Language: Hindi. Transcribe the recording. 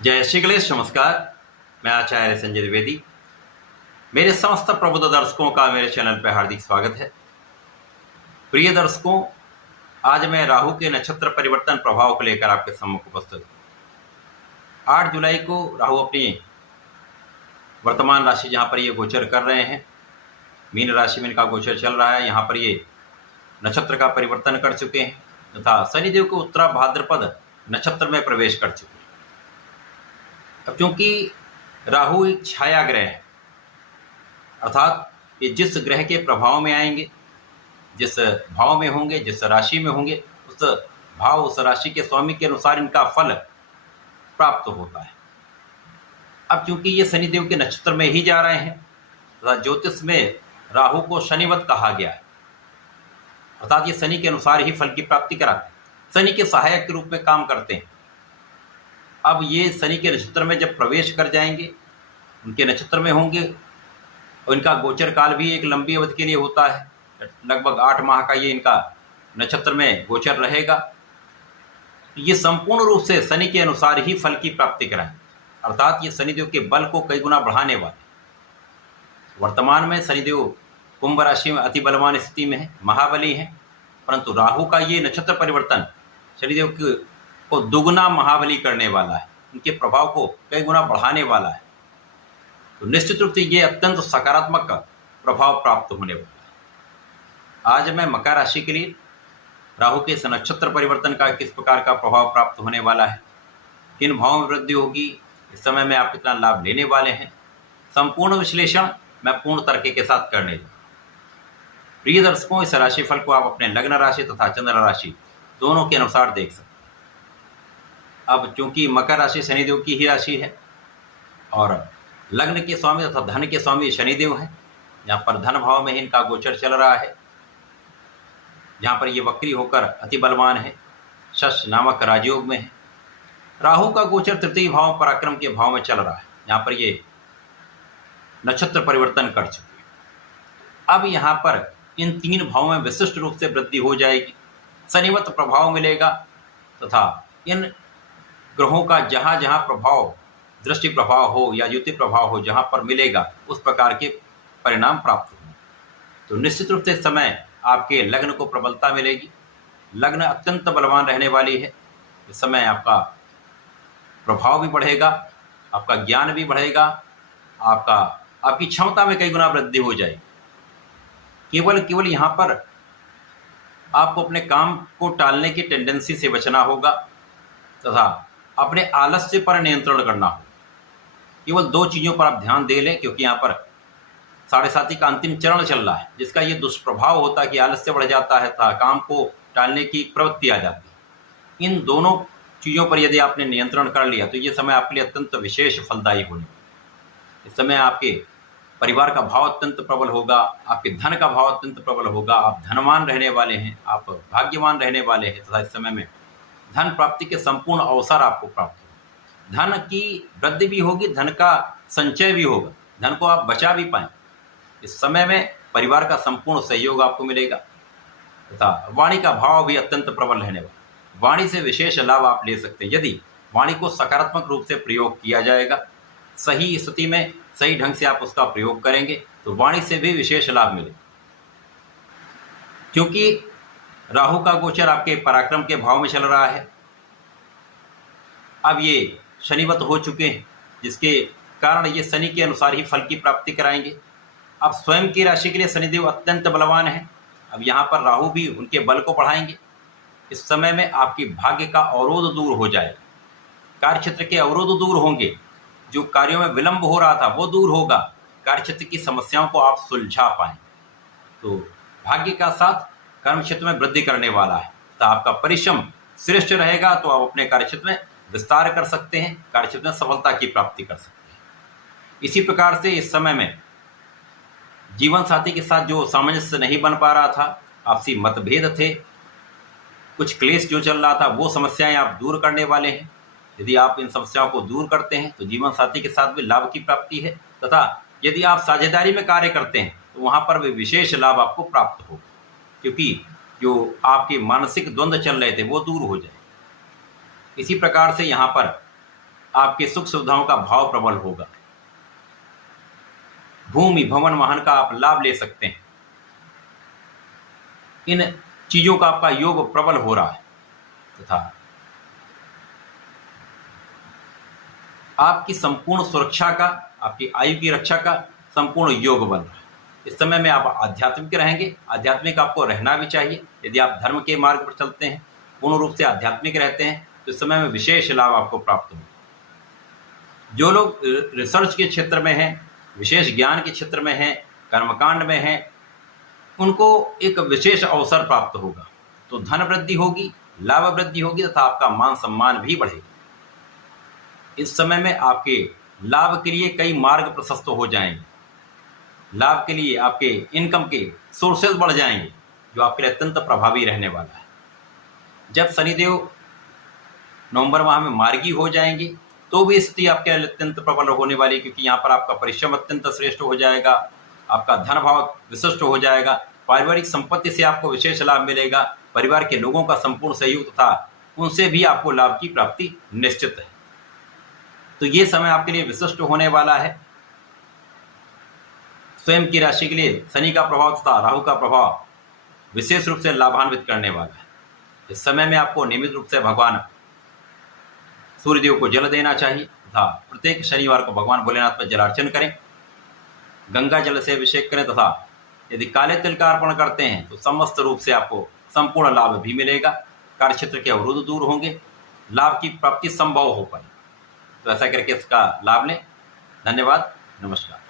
जय श्री गणेश। नमस्कार। मैं आचार्य संजय द्विवेदी। मेरे समस्त प्रबुद्ध दर्शकों का मेरे चैनल पर हार्दिक स्वागत है। प्रिय दर्शकों, आज मैं राहु के नक्षत्र परिवर्तन प्रभाव को लेकर आपके सम्मुख उपस्थित हूँ। 8 जुलाई को राहु अपनी वर्तमान राशि जहाँ पर ये गोचर कर रहे हैं, मीन राशि में इनका गोचर चल रहा है, यहाँ पर ये नक्षत्र का परिवर्तन कर चुके हैं तथा शनिदेव को उत्तरा भाद्रपद नक्षत्र में प्रवेश कर चुके हैं। अब क्योंकि राहु एक छाया ग्रह है, अर्थात ये जिस ग्रह के प्रभाव में आएंगे, जिस भाव में होंगे, जिस राशि में होंगे, उस भाव उस राशि के स्वामी के अनुसार इनका फल प्राप्त होता है। अब क्योंकि ये शनिदेव के नक्षत्र में ही जा रहे हैं तथा ज्योतिष में राहु को शनिवत कहा गया है, अर्थात ये शनि के अनुसार ही फल की प्राप्ति कराते हैं, शनि के सहायक के रूप में काम करते हैं। अब ये शनि के नक्षत्र में जब प्रवेश कर जाएंगे, उनके नक्षत्र में होंगे और इनका गोचर काल भी एक लंबी अवधि के लिए होता है, लगभग 8 माह का ये इनका नक्षत्र में गोचर रहेगा। ये संपूर्ण रूप से शनि के अनुसार ही फल की प्राप्ति कराएं, अर्थात ये शनिदेव के बल को कई गुना बढ़ाने वाले। वर्तमान में शनिदेव कुंभ राशि में अति बलवान स्थिति में है, महाबली है, परंतु राहु का ये नक्षत्र परिवर्तन शनिदेव को दुगुना महाबली करने वाला है, उनके प्रभाव को कई गुना बढ़ाने वाला है। तो निश्चित रूप से ये अत्यंत सकारात्मक प्रभाव प्राप्त होने वाला है। आज मैं मकर राशि के लिए राहु के इस नक्षत्र परिवर्तन का किस प्रकार का प्रभाव प्राप्त होने वाला है, किन भावों में वृद्धि होगी, इस समय में आप कितना लाभ लेने वाले हैं, संपूर्ण विश्लेषण मैं पूर्ण तर्क के साथ करने जा रहा हूं। प्रिय दर्शकों, इस राशिफल को आप अपने लग्न राशि तथा चंद्र राशि दोनों के अनुसार देख सकते हैं। अब चूंकि मकर राशि शनिदेव की ही राशि है और लग्न के स्वामी तथा धन के स्वामी शनिदेव हैं, जहाँ पर धन भाव में ही इनका गोचर चल रहा है, जहाँ पर ये वक्री होकर अति बलवान है, शश नामक राजयोग में है। राहु का गोचर तृतीय भाव पराक्रम के भाव में चल रहा है, जहाँ पर ये नक्षत्र परिवर्तन कर चुके हैं। अब यहाँ पर इन 3 भावों में विशिष्ट रूप से वृद्धि हो जाएगी, शनिवत प्रभाव मिलेगा तथा इन ग्रहों का जहाँ जहाँ प्रभाव, दृष्टि प्रभाव हो या युति प्रभाव हो, जहाँ पर मिलेगा उस प्रकार के परिणाम प्राप्त होंगे। तो निश्चित रूप से इस समय आपके लग्न को प्रबलता मिलेगी, लग्न अत्यंत बलवान रहने वाली है। इस समय आपका प्रभाव भी बढ़ेगा, आपका ज्ञान भी बढ़ेगा, आपकी क्षमता में कई गुना वृद्धि हो जाएगी। केवल यहाँ पर आपको अपने काम को टालने की टेंडेंसी से बचना होगा तथा अपने आलस्य पर नियंत्रण करना हो। केवल 2 चीज़ों पर आप ध्यान दे लें, क्योंकि यहाँ पर 7.5 का अंतिम चरण चल रहा है, जिसका ये दुष्प्रभाव होता है कि आलस्य बढ़ जाता है तथा काम को टालने की प्रवृत्ति आ जाती है। इन दोनों चीज़ों पर यदि आपने नियंत्रण कर लिया तो ये समय आपके लिए अत्यंत विशेष फलदायी होने वाला। इस समय आपके परिवार का भाव अत्यंत प्रबल होगा, आपके धन का भाव अत्यंत प्रबल होगा, आप धनवान रहने वाले हैं, आप भाग्यवान रहने वाले हैं तथा इस समय में धन प्राप्ति के संपूर्ण अवसर आपको प्राप्त होंगे। धन की वृद्धि भी होगी, धन का संचय भी होगा, धन को आप बचा भी पाएं। इस समय में परिवार का संपूर्ण सहयोग आपको मिलेगा तथा वाणी का भाव भी अत्यंत प्रबल रहने वाला। वाणी से विशेष लाभ आप ले सकते हैं यदि वाणी को सकारात्मक रूप से प्रयोग किया जाएगा। सही स्थिति में सही ढंग से आप उसका प्रयोग करेंगे तो वाणी से भी विशेष लाभ मिलेगा। क्योंकि राहु का गोचर आपके पराक्रम के भाव में चल रहा है, अब ये शनिवत हो चुके हैं, जिसके कारण ये शनि के अनुसार ही फल की प्राप्ति कराएंगे। अब स्वयं की राशि के लिए शनिदेव अत्यंत बलवान है, अब यहाँ पर राहु भी उनके बल को बढ़ाएंगे। इस समय में आपकी भाग्य का अवरोध दूर हो जाएगा, कार्य क्षेत्र के अवरोध दूर होंगे, जो कार्यों में विलंब हो रहा था वो दूर होगा, कार्य क्षेत्र की समस्याओं को आप सुलझा पाएं। तो भाग्य का साथ कर्म क्षेत्र में वृद्धि करने वाला है, तो आपका परिश्रम श्रेष्ठ रहेगा, तो आप अपने कार्य क्षेत्र में विस्तार कर सकते हैं, कार्य क्षेत्र में सफलता की प्राप्ति कर सकते हैं। इसी प्रकार से इस समय में जीवन साथी के साथ जो सामंजस्य नहीं बन पा रहा था, आपसी मतभेद थे, कुछ क्लेश जो चल रहा था, वो समस्याएं आप दूर करने वाले हैं। यदि आप इन समस्याओं को दूर करते हैं तो जीवन साथी के साथ भी लाभ की प्राप्ति है तथा यदि आप साझेदारी में कार्य करते हैं तो वहाँ पर भी विशेष लाभ आपको प्राप्त होगा, क्योंकि जो आपके मानसिक द्वंद्व चल रहे थे वो दूर हो जाए। इसी प्रकार से यहाँ पर आपके सुख सुविधाओं का भाव प्रबल होगा। भूमि भवन वाहन का आप लाभ ले सकते हैं। इन चीजों का आपका योग प्रबल हो रहा है तथा आपकी संपूर्ण सुरक्षा का, आपकी आयु की रक्षा का संपूर्ण योग बन रहा है। इस समय में आप आध्यात्मिक रहेंगे। आध्यात्मिक आपको रहना भी चाहिए। यदि आप धर्म के मार्ग पर चलते हैं, पूर्ण रूप से आध्यात्मिक रहते हैं, तो इस समय में विशेष लाभ आपको प्राप्त होगा। जो लोग रिसर्च के क्षेत्र में हैं, विशेष ज्ञान के क्षेत्र में हैं, कर्मकांड में हैं, उनको एक विशेष अवसर प्राप्त होगा। तो धन वृद्धि होगी, लाभ वृद्धि होगी तथा आपका मान सम्मान भी बढ़ेगा। इस समय में आपके लाभ के लिए कई मार्ग प्रशस्त हो जाएंगे। लाभ के लिए आपके इनकम के सोर्सेज बढ़ जाएंगे, जो आपके लिए अत्यंत प्रभावी रहने वाला है। जब शनिदेव नवंबर माह में मार्गी हो जाएंगे तो भी स्थिति आपके लिए अत्यंत प्रबल होने वाली, क्योंकि यहाँ पर आपका परिश्रम अत्यंत श्रेष्ठ हो जाएगा, आपका धन भाव विशिष्ट हो जाएगा, पारिवारिक संपत्ति से आपको विशेष लाभ मिलेगा, परिवार के लोगों का संपूर्ण सहयोग तथा उनसे भी आपको लाभ की प्राप्ति निश्चित है। तो ये समय आपके लिए विशिष्ट होने वाला है। स्वयं की राशि के लिए शनि का प्रभाव तथा राहु का प्रभाव विशेष रूप से लाभान्वित करने वाला है। इस समय में आपको नियमित रूप से भगवान सूर्यदेव को जल देना चाहिए तथा प्रत्येक शनिवार को भगवान भोलेनाथ पर जलार्चन करें, गंगा जल से अभिषेक करें तथा यदि काले तिल का अर्पण करते हैं तो समस्त रूप से आपको संपूर्ण लाभ भी मिलेगा। कार्य क्षेत्र के अवरोध दूर होंगे, लाभ की प्राप्ति संभव हो पाए। तो ऐसा करके इसका लाभ लें। धन्यवाद, नमस्कार।